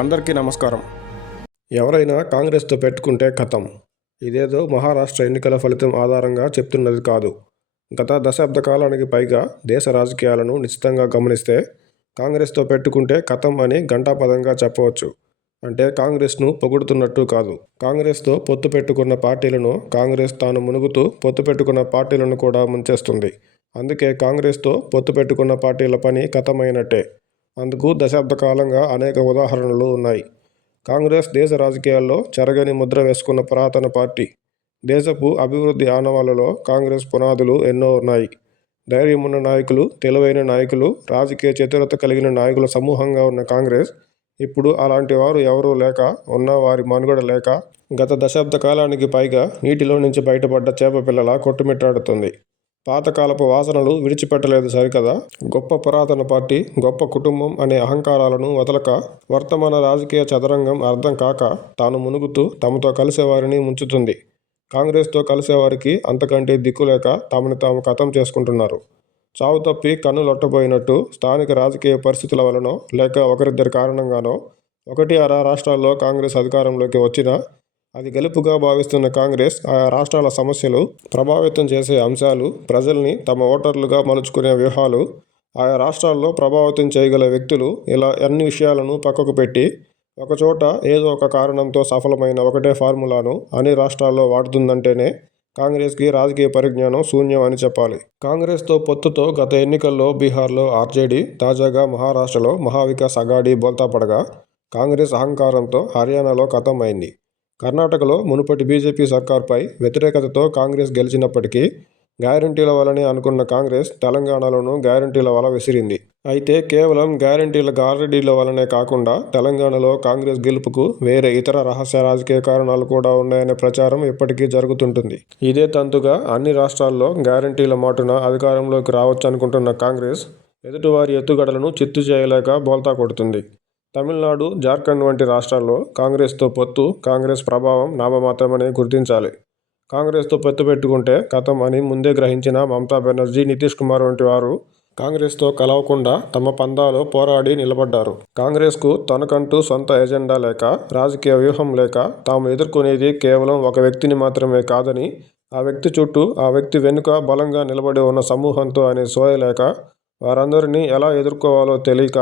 అందరికీ నమస్కారం. ఎవరైనా కాంగ్రెస్తో పెట్టుకుంటే కథం ఇదేదో మహారాష్ట్ర ఎన్నికల ఫలితం ఆధారంగా చెప్తున్నది కాదు. గత దశాబ్ద కాలానికి పైగా దేశ రాజకీయాలను నిశ్చితంగా గమనిస్తే కాంగ్రెస్తో పెట్టుకుంటే కథం అని ఘంటాపదంగా చెప్పవచ్చు. అంటే కాంగ్రెస్ను పొగుడుతున్నట్టు కాదు. కాంగ్రెస్తో పొత్తు పెట్టుకున్న పార్టీలను కాంగ్రెస్ తాను మునుగుతూ పొత్తు పెట్టుకున్న పార్టీలను కూడా ముంచేస్తుంది. అందుకే కాంగ్రెస్తో పొత్తు పెట్టుకున్న పార్టీల పని కథమైనట్టే అందుకు దశాబ్ద కాలంగా అనేక ఉదాహరణలు ఉన్నాయి. కాంగ్రెస్ దేశ రాజకీయాల్లో చెరగని ముద్ర వేసుకున్న పురాతన పార్టీ. దేశపు అభివృద్ధి ఆనవాళ్ళలో కాంగ్రెస్ పునాదులు ఎన్నో ఉన్నాయి. ధైర్యమున్న నాయకులు తెలివైన నాయకులు రాజకీయ చతురత కలిగిన నాయకుల సమూహంగా ఉన్న కాంగ్రెస్ ఇప్పుడు అలాంటి వారు ఎవరూ లేక ఉన్న వారి మనుగడ లేక గత దశాబ్ద కాలానికి పైగా నీటిలో నుంచి బయటపడ్డ చేప పిల్లలా కొట్టుమిట్టాడుతుంది. పాతకాలపు వాసనలు విడిచిపెట్టలేదు సరికదా? గొప్ప పురాతన పార్టీ గొప్ప కుటుంబం అనే అహంకారాలను వదలక వర్తమాన రాజకీయ చదరంగం అర్థం కాక తాను మునుగుతూ తమతో కలిసేవారిని ముంచుతుంది. కాంగ్రెస్తో కలిసేవారికి అంతకంటే దిక్కు లేక తమని తాము కథం చేసుకుంటున్నారు. చావు తప్పి కన్నులొట్టబోయినట్టు స్థానిక రాజకీయ పరిస్థితుల వలనో లేక ఒకరిద్దరి కారణంగానో ఒకటి అర రాష్ట్రాల్లో కాంగ్రెస్ అధికారంలోకి వచ్చినా అది గెలుపుగా భావిస్తున్న కాంగ్రెస్ ఆయా రాష్ట్రాల సమస్యలు ప్రభావితం చేసే అంశాలు ప్రజల్ని తమ ఓటర్లుగా మలుచుకునే వ్యూహాలు ఆయా రాష్ట్రాల్లో ప్రభావితం చేయగల వ్యక్తులు ఇలా అన్ని విషయాలను పక్కకు పెట్టి ఒకచోట ఏదో ఒక కారణంతో సఫలమైన ఒకటే ఫార్ములాను అన్ని రాష్ట్రాల్లో వాడుతుందంటేనే కాంగ్రెస్కి రాజకీయ పరిజ్ఞానం శూన్యం అని చెప్పాలి. కాంగ్రెస్తో పొత్తుతో గత ఎన్నికల్లో బీహార్లో ఆర్జేడీ తాజాగా మహారాష్ట్రలో మహావికాస్ అఘాడీ బోల్తా పడగా కాంగ్రెస్ అహంకారంతో హర్యానాలో ఖతం అయింది కర్ణాటకలో మునుపటి బీజేపీ సర్కార్పై వ్యతిరేకతతో కాంగ్రెస్ గెలిచినప్పటికీ గ్యారంటీల వలనే అనుకున్న కాంగ్రెస్ తెలంగాణలోనూ గ్యారంటీల వల విసిరింది. అయితే కేవలం గ్యారంటీల గారడీల వలనే కాకుండా తెలంగాణలో కాంగ్రెస్ గెలుపుకు వేరే ఇతర రహస్య రాజకీయ కారణాలు కూడా ఉన్నాయనే ప్రచారం ఇప్పటికీ జరుగుతుంటుంది. ఇదే తంతుగా అన్ని రాష్ట్రాల్లో గ్యారంటీల మాటున అధికారంలోకి రావచ్చు అనుకుంటున్న కాంగ్రెస్ ఎదుటివారి ఎత్తుగడలను చిత్తు చేయలేక బోల్తా కొడుతుంది. తమిళనాడు జార్ఖండ్ వంటి రాష్ట్రాల్లో కాంగ్రెస్తో పొత్తు కాంగ్రెస్ ప్రభావం నామమాత్రమని గుర్తించాలి. కాంగ్రెస్తో పొత్తు పెట్టుకుంటే కథం అని ముందే గ్రహించిన మమతా బెనర్జీ నితీష్ కుమార్ వంటి వారు కాంగ్రెస్తో కలవకుండా తమ పందాలో పోరాడి నిలబడ్డారు. కాంగ్రెస్కు తనకంటూ సొంత ఎజెండా లేక రాజకీయ వ్యూహం లేక తాము ఎదుర్కొనేది కేవలం ఒక వ్యక్తిని మాత్రమే కాదని ఆ వ్యక్తి చుట్టూ ఆ వ్యక్తి వెనుక బలంగా నిలబడి ఉన్న సమూహంతో అనే సోయలేక వారందరినీ ఎలా ఎదుర్కోవాలో తెలియక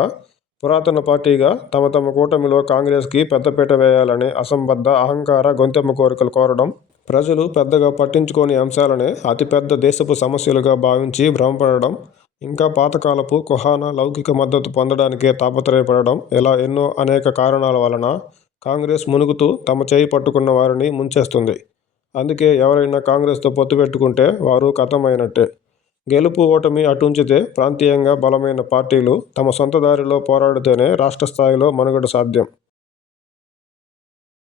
పురాతన పార్టీగా తమ తమ కూటమిలో కాంగ్రెస్కి పెద్దపీట వేయాలని అసంబద్ధ అహంకార గొంతెమ్మ కోరికలు కోరడం ప్రజలు పెద్దగా పట్టించుకోని అంశాలనే అతిపెద్ద దేశపు సమస్యలుగా భావించి భ్రమపడడం ఇంకా పాతకాలపు కుహాన లౌకిక మద్దతు పొందడానికే తాపత్రయపడడం ఇలా ఎన్నో అనేక కారణాల వలన కాంగ్రెస్ మునుగుతూ తమ చేయి పట్టుకున్న వారిని ముంచేస్తుంది. అందుకే ఎవరైనా కాంగ్రెస్తో పొత్తు పెట్టుకుంటే వారు కథమైనట్టే. గెలుపు ఓటమి అటుంచితే ప్రాంతీయంగా బలమైన పార్టీలు తమ సొంత దారిలో పోరాడితేనే రాష్ట్ర స్థాయిలో మనుగడ సాధ్యం.